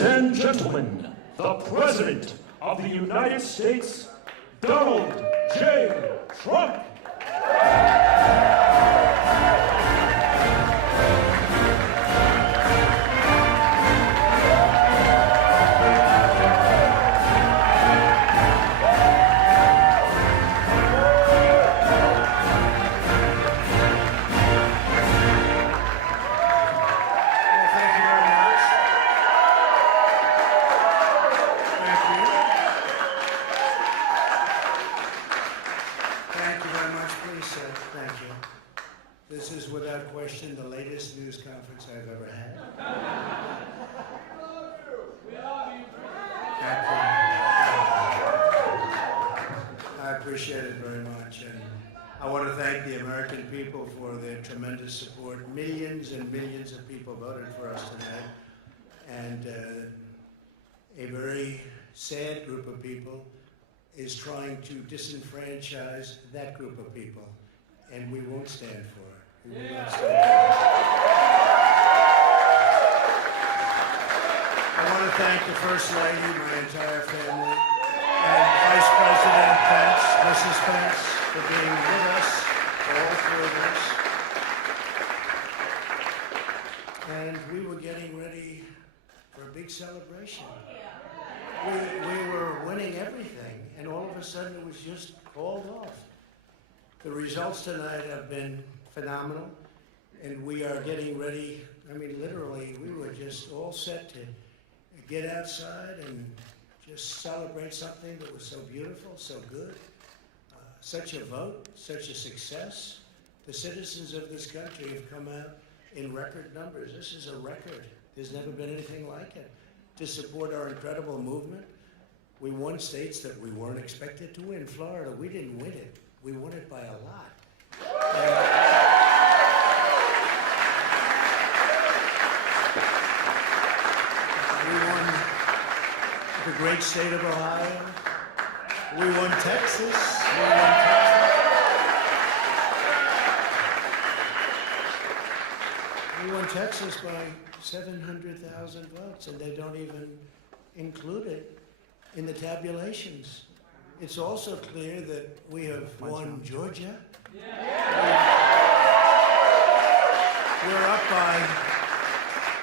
Ladies and gentlemen, the President of the United States, Donald J. Trump. This is without question the latest news conference I've ever had. We love you. Thank you. I appreciate it very much, and I want to thank the American people for their tremendous support. Millions and millions of people voted for us tonight, and a very sad group of people is trying to disenfranchise that group of people, and we won't stand for it. We will not stand for it. I want to thank the First Lady, my entire family, and Vice President Pence, Mrs. Pence, for being with us, all three of us. And we were getting ready for a big celebration. We were winning everything, and all of a sudden it was just called off. The results tonight have been phenomenal, and we are getting ready. I mean, literally, we were just all set to get outside and just celebrate something that was so beautiful, so good. Such a vote, such a success. The citizens of this country have come out in record numbers. This is a record. There's never been anything like it. To support our incredible movement. We won states that we weren't expected to win. Florida, we didn't win it. We won it by a lot. We won the great state of Ohio. We won Texas. We won Texas by 700,000 votes, and they don't even include it in the tabulations. It's also clear that we have won Georgia. We're up by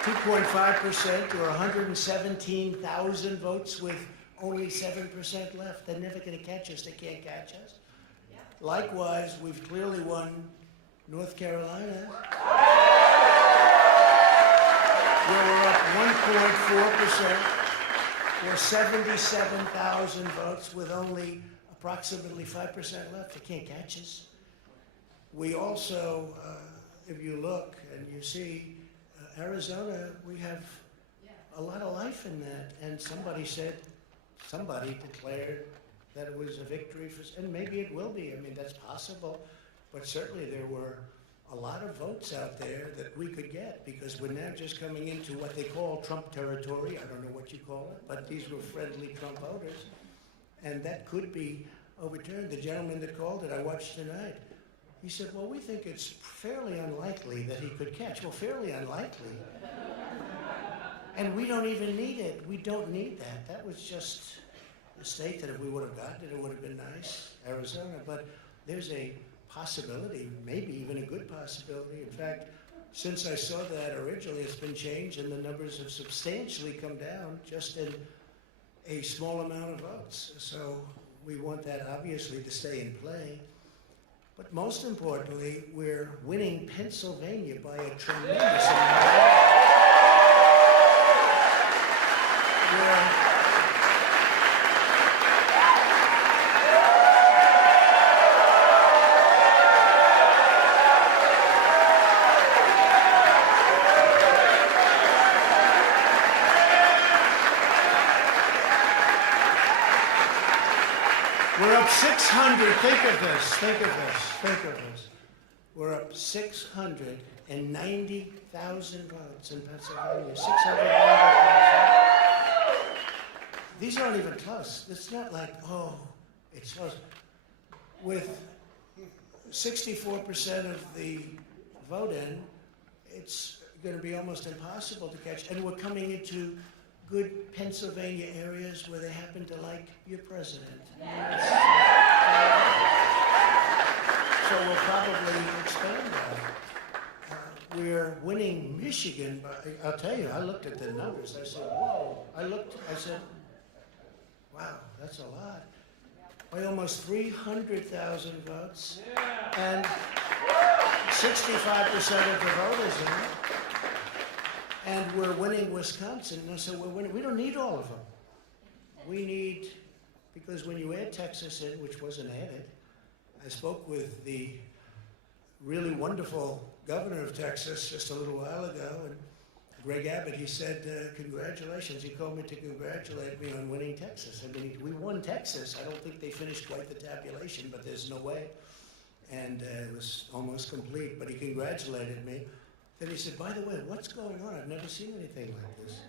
2.5% or 117,000 votes with only 7% left. They're never going to catch us. They can't catch us. Likewise, we've clearly won North Carolina, where we're up 1.4% or 77,000 votes with only approximately 5% left. They can't catch us. We also, if you look and you see, Arizona, we have a lot of life in that. And somebody declared that it was a victory for, and maybe it will be. I mean, that's possible. But certainly there were a lot of votes out there that we could get, because we're now just coming into what they call Trump territory. I don't know what you call it, but these were friendly Trump voters. And that could be overturned. The gentleman that called it, I watched tonight, he said, well, we think it's fairly unlikely that he could catch. Well, fairly unlikely. And we don't even need it. We don't need that. That was just a state that if we would have gotten it, it would have been nice, Arizona. But there's a possibility, maybe even a good possibility. In fact, since I saw that originally, it's been changed and the numbers have substantially come down just in a small amount of votes. So we want that obviously to stay in play. But most importantly, we're winning Pennsylvania by a tremendous amount. We're up 600, think of this. We're up 690,000 votes in Pennsylvania, 690,000. These aren't even close. It's not like, oh, it's close. With 64% of the vote in, it's going to be almost impossible to catch. And we're coming into good Pennsylvania areas where they happen to like your president. So we'll probably expand that. We're winning Michigan, but I'll tell you, I looked at the numbers. I said, whoa. I said, wow, that's a lot. By almost 300,000 votes. And 65% of the voters in it. And we're winning Wisconsin. And so we're winning. We don't need all of them. We need, because when you add Texas in, which wasn't added, I spoke with the really wonderful governor of Texas just a little while ago, and Greg Abbott, he said, congratulations. He called me to congratulate me on winning Texas. I mean, we won Texas. I don't think they finished quite the tabulation, but there's no way. And it was almost complete, but he congratulated me. Then he said, by the way, what's going on? I've never seen anything like this.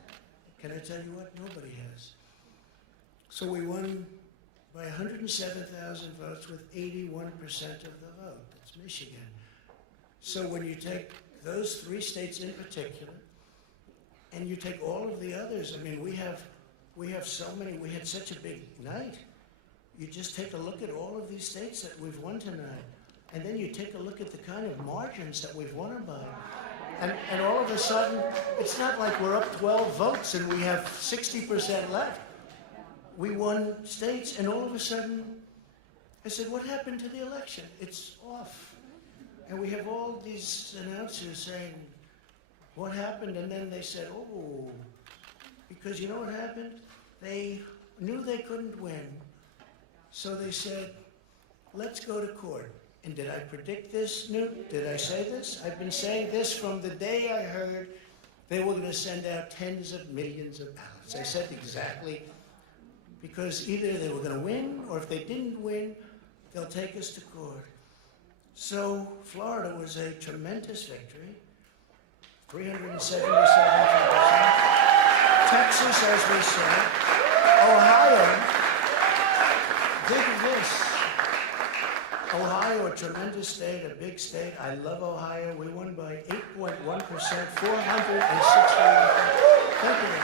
Can I tell you what? Nobody has. So we won by 107,000 votes with 81% of the vote. That's Michigan. So when you take those 3 states in particular, and you take all of the others, I mean, we have so many, we had such a big night. You just take a look at all of these states that we've won tonight, and then you take a look at the kind of margins that we've won them by. And all of a sudden, it's not like we're up 12 votes and we have 60% left. We won states, and all of a sudden, I said, what happened to the election? It's off. And we have all these announcers saying, what happened? And then they said, oh, because you know what happened? They knew they couldn't win. So they said, let's go to court. And did I predict this, Newt? Did I say this? I've been saying this from the day I heard they were going to send out tens of millions of ballots. I said exactly, because either they were going to win, or if they didn't win, they'll take us to court. So Florida was a tremendous victory, 377,000. Texas, as we said. Ohio, think of this. Ohio, a tremendous state, a big state. I love Ohio. We won by 8.1%, 461. Think of it.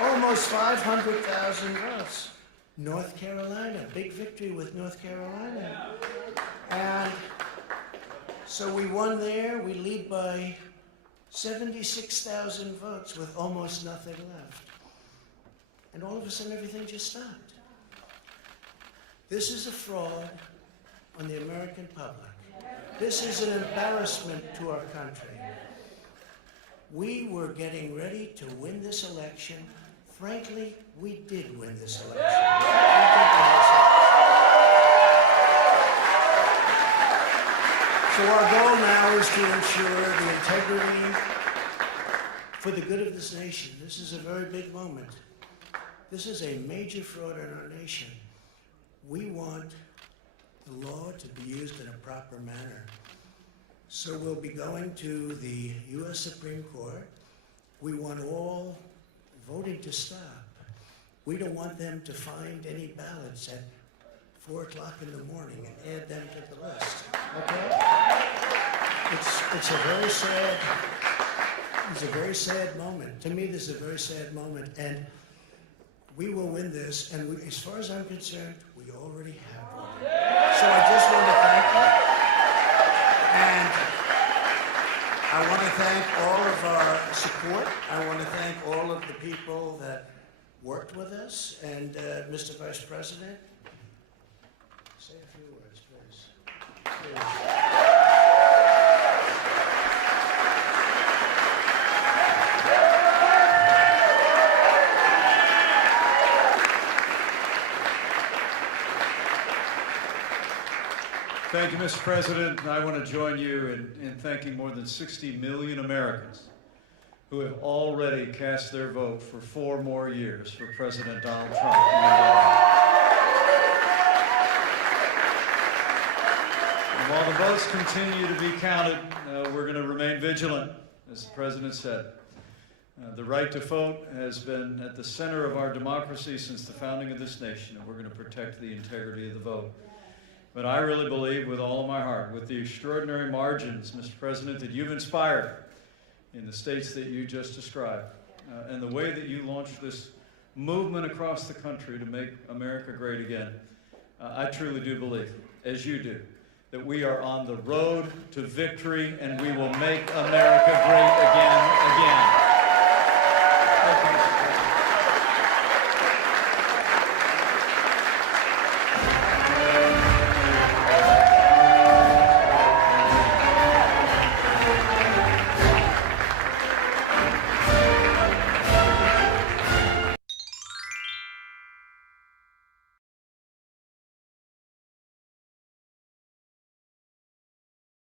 Almost 500,000 votes. North Carolina, big victory with North Carolina. And so we won there. We lead by 76,000 votes with almost nothing left. And all of a sudden, everything just stopped. This is a fraud on the American public. This is an embarrassment to our country. We were getting ready to win this election. Frankly, we did win this election. So our goal now is to ensure the integrity for the good of this nation. This is a very big moment. This is a major fraud in our nation. We want the law to be used in a proper manner. So we'll be going to the U.S. Supreme Court. We want all voting to stop. We don't want them to find any ballots at 4 o'clock in the morning and add them to the list. Okay? It's a very sad moment. To me, this is a very sad moment, and we will win this. And as far as I'm concerned, we already have one. So I just want to thank you, and I want to thank all of our support. I want to thank all of the people that worked with us, and Mr. Vice President, say a few words, please. Thank you, Mr. President. I want to join you in thanking more than 60 million Americans who have already cast their vote for 4 more years for President Donald Trump. And while the votes continue to be counted, we're going to remain vigilant, as the President said. The right to vote has been at the center of our democracy since the founding of this nation, and we're going to protect the integrity of the vote. But I really believe with all of my heart, with the extraordinary margins, Mr. President, that you've inspired in the states that you just described, and the way that you launched this movement across the country to make America great again, I truly do believe, as you do, that we are on the road to victory and we will make America great again.